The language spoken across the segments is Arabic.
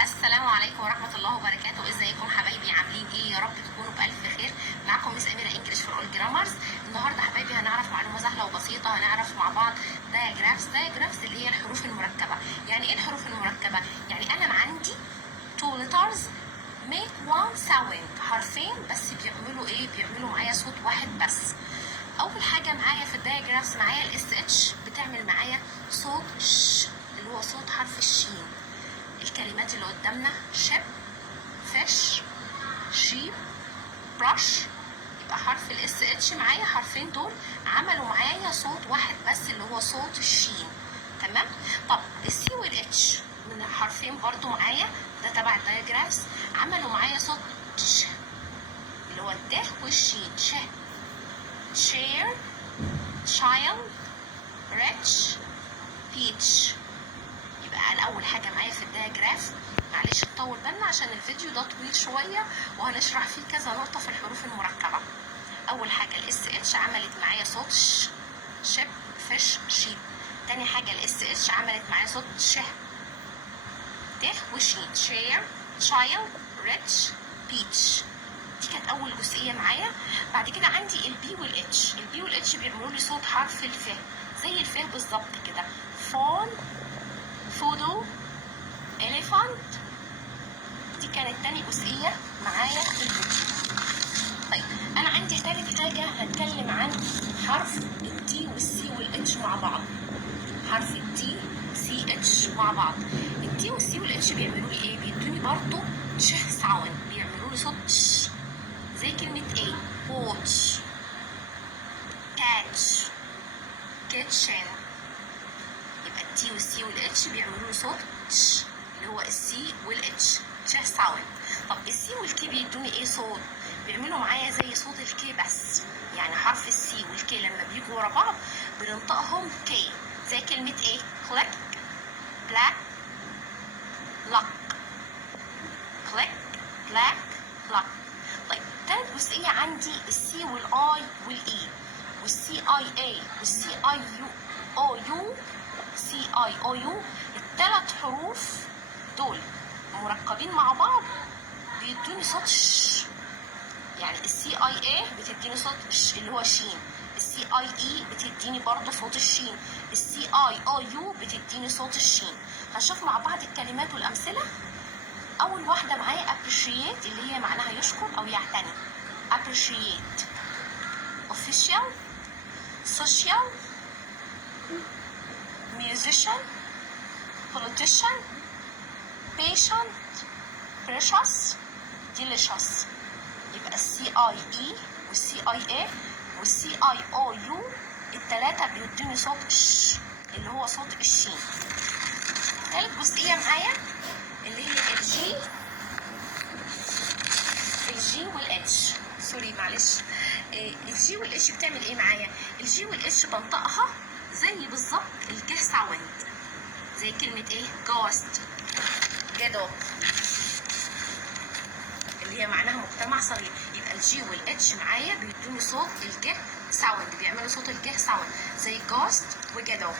السلام عليكم ورحمة الله وبركاته. ازيكم حبايبي؟ عاملين ايه؟ يا رب تكونوا بألف خير. معاكم مس أميرة انجلش فور اول جرامرز. النهارده حبايبي هنعرف معلومة سهلة وبسيطة، هنعرف مع بعض diagrams اللي هي الحروف المركبة. يعني ايه الحروف المركبة؟ يعني انا عندي two letters make one sound، حرفين بس بيعملوا ايه؟ بيعملوا معايا صوت واحد بس. اول حاجة معايا في الدايجرامز معايا الاس اتش، بتعمل معايا صوت ش اللي هو صوت حرف الشين. الكلمات اللي قدامنا شيب، فيش، شيب، برش، يبقى حرف الاس اتش معايا حرفين دول عملوا معايا صوت واحد بس اللي هو صوت الشين. تمام. طب السي والاتش من الحرفين برضو معايا، ده تبع الدايجرامز، عملوا معايا صوت ش اللي هو الت والشين. ش، شير، شايلد، ريتش، بيتش. يبقى انا اول حاجه معايا في الدايجراف، معلش نطول بالنا عشان الفيديو ده طويل شويه وهنشرح فيه كذا نقطه في الحروف المركبه. اول حاجه الاس اتش عملت معايا صوت ش، شيب، فيش، شيب. تاني حاجه الاس اتش عملت معايا صوت ش، ت وشين. شير، شايلد، ريتش، بيتش. دي كانت اول جزئيه معايا. بعد كده عندي البي والاتش. البي والاتش بيعملوا لي صوت حرف الف، زي الف بالظبط كده. فون، فودو، elephant. دي كانت تاني جزئية معايا في الفيديو. طيب أنا عندي تالت حاجة هتكلم عن حرف التي والسي والاتش مع بعض. حرف التي سي اتش مع بعض. التي والسي والاتش بيعملوا لي ايه؟ بيدوني برضو ش ساوند، بيعملوا لي صوت ش، زي كلمة ايه؟ watch، catch، kitchen. يبقى التي والسي والاتش بيعملوا لي صوت ش اللي هو السي والاتش، ش ساوند. طب السي والكي بيدوني ايه صوت؟ بيعملوا معايا زي صوت الكي بس. يعني حرف السي والكي لما بيجوا ورا بعض بننطقهم كي، زي كلمة ايه؟ كليك، بلاك، لك. كليك، بلاك، لك. طيب تالت جزئية عندي السي والاي والاي، والسي اي اي والسي اي يو او يو، سي اي او يو. الثلاث حروف دول مركبين مع بعض بيدوني صوت ش. يعني السي اي اي بتديني صوت ش اللي هو شين، السي اي اي بتديني برضه صوت الشين، السي اي او يو بتديني صوت الشين. هنشوف مع بعض الكلمات والامثله. اول واحده معايا appreciate اللي هي معناها يشكر او يعتني. appreciate. official، social، musician، politician، patient، precious، delicious. يبقى السي اي اي والسي اي اي والسي اي او يو التلاتة بيدوني صوت ش اللي هو صوت الشين. تالت جزئية معايا اللي هي الجي والاتش. سوري معلش. الجي والاتش بتعمل ايه معايا؟ الجي والاتش بنطقها زي بالظبط الجه ساوند، زي كلمة ايه؟ جوست، جدو، اللي هي معناها مجتمع صغير. يبقى الجي والاتش معايا بيدوني صوت الجه ساوند، بيعملوا صوت الجه ساوند زي جوست وجدو.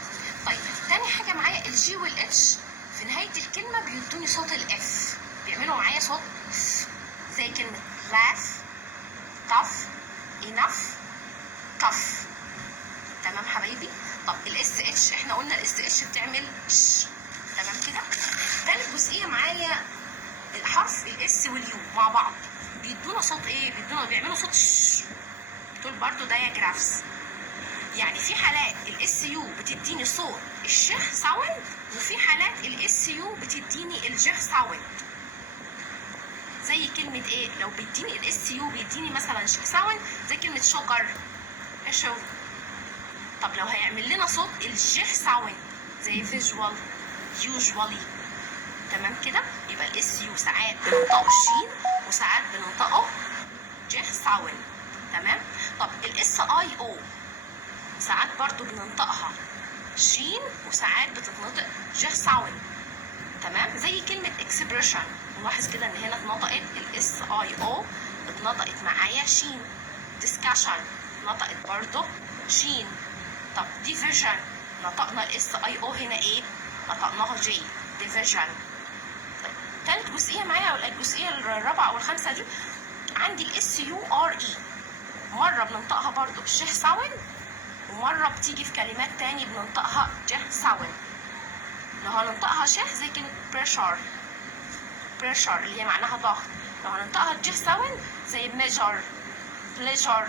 طيب تاني حاجة معايا الجي والاتش في نهاية الكلمة بيدوني صوت الاف، بيعملوا معايا صوت ف، زي كلمة laugh، tough، enough، tough. تمام حبايبي؟ طب الاس اتش احنا قلنا الاس اتش بتعمل ش. تمام كده؟ تالت جزئية معايا الحرف الاس واليو مع بعض بيدونا صوت ايه؟ بيعملوا صوت ش. دول برضو دايجرافز. يعني في حالات الاس يو بتديني صوت الشه ساوند، وفي حالات الاس يو بتديني الجه ساوند. زي كلمة ايه؟ لو بيديني الاس يو بيديني مثلا شه ساوند زي كلمة شوجر، اشو. طب لو هيعمل لنا صوت الجه ساوند زي فيجوال، يوجوالي. تمام كده؟ يبقى الاس يو ساعات بننطقه الشين وساعات بننطقه جه ساوند. تمام؟ طب الاس اي او ساعات برضو بننطقها شين وساعات بتتنطق جه ساوند. تمام؟ زي كلمة اكسبريشن، نلاحظ كده ان هنا اتنطقت الاس اي او اتنطقت معايا شين. ديسكشن نطقت برضو شين. طب ديفيجن نطقنا الاس اي او هنا ايه؟ نطقناها جي، ديفيجن. طيب جزئيه معايا، الجزئيه الرابعه او الخامسه دي عندي الاس يو ار اي، مره بننطقها برضو بالشه ساوند، ومره بتيجي في كلمات تاني بننطقها ج ساوند. لو هننطقها شه زي كلمه بريشر، بريشر اللي هي معناها ضغط. لو هننطقها ج ساوند زي ميجر، بليجر.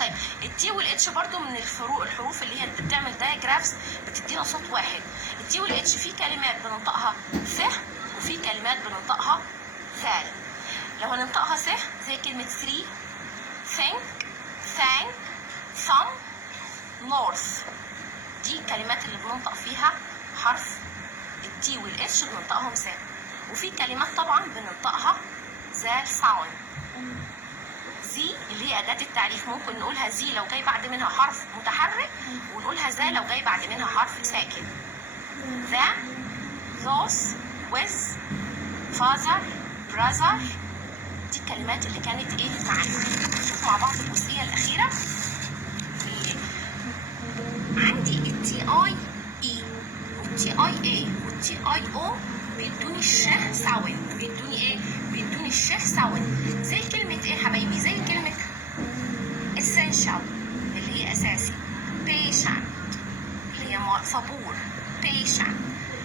طيب التي والاتش برضو من الحروف اللي هي بتعمل دايجرافز بتدينا صوت واحد. التي والاتش في كلمات بننطقها ث وفي كلمات بننطقها ثال. لو هننطقها ث زي كلمة 3 think thank thumb north، دي الكلمات اللي بننطق فيها حرف التي والاتش بننطقهم ث. وفي كلمات طبعا بننطقها زال ساوند. زي اللي هي أداة التعريف ممكن نقولها زي لو جاي بعد منها حرف متحرك، ونقولها ذا لو جاي بعد منها حرف ساكن. ذا، those، with، father، brother، دي الكلمات اللي كانت ايه معانا. نشوف مع بعض الجزئية الأخيرة. عندي التي اي اي والتي اي اي والتي اي او بيدوني الشه ساوند، بيدوني ايه؟ بيدوني الشه ساوند. زي كلمة ايه حبايبي؟ زي كلمة essential اللي هي اساسي، patient اللي هي صبور، patient.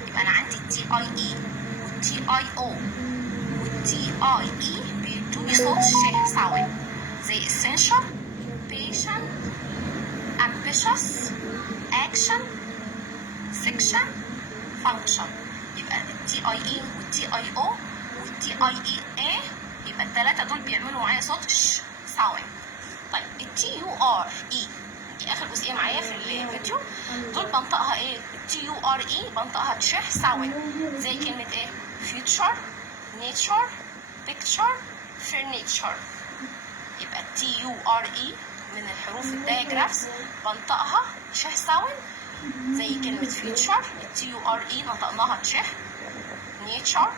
يبقى انا عندي التي اي اي والتي اي او والتي اي اي بيدوني صوت شه ساوند، زي essential، patient، ambitious، action، section، function. يبقى التي اي اي والتي اي او والتي اي اي يبقى الثلاثه دول بيعملوا معايا صوت ش ساوند. طيب التي يو ار اي دي اخر جزئيه معايا في الفيديو، دول بنطقها ايه؟ التي يو ار اي بنطقها تش ساوند، زي كلمه ايه؟ future، nature، picture، furniture. يبقى التي يو ار اي من الحروف الدايجرافز بنطقها ش ساوند، زي كلمة future. التي يو ار اي نطقناها تشه، nature،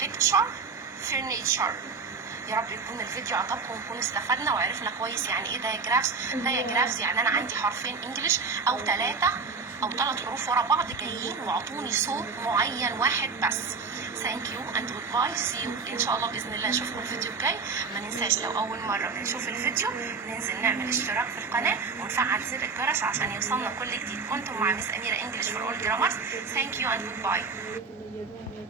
picture، furniture. يا رب يكون الفيديو عجبكم ونكون استفدنا وعرفنا كويس يعني ايه دايجرافز. دايجرافز يعني انا عندي حرفين انجلش او ثلاثة او 3 حروف ورا بعض جايين واعطوني صوت معين واحد بس. ثانك يو اند جود باي، سي يو ان شاء الله باذن الله نشوفكم الفيديو الجاي. ما ننساش لو اول مره بنشوف الفيديو ننزل نعمل اشتراك في القناه ونفعل زر الجرس عشان يوصلنا كل جديد. كنتم مع مس اميره انجلش فور اول جرامرز. ثانك يو اند جود باي.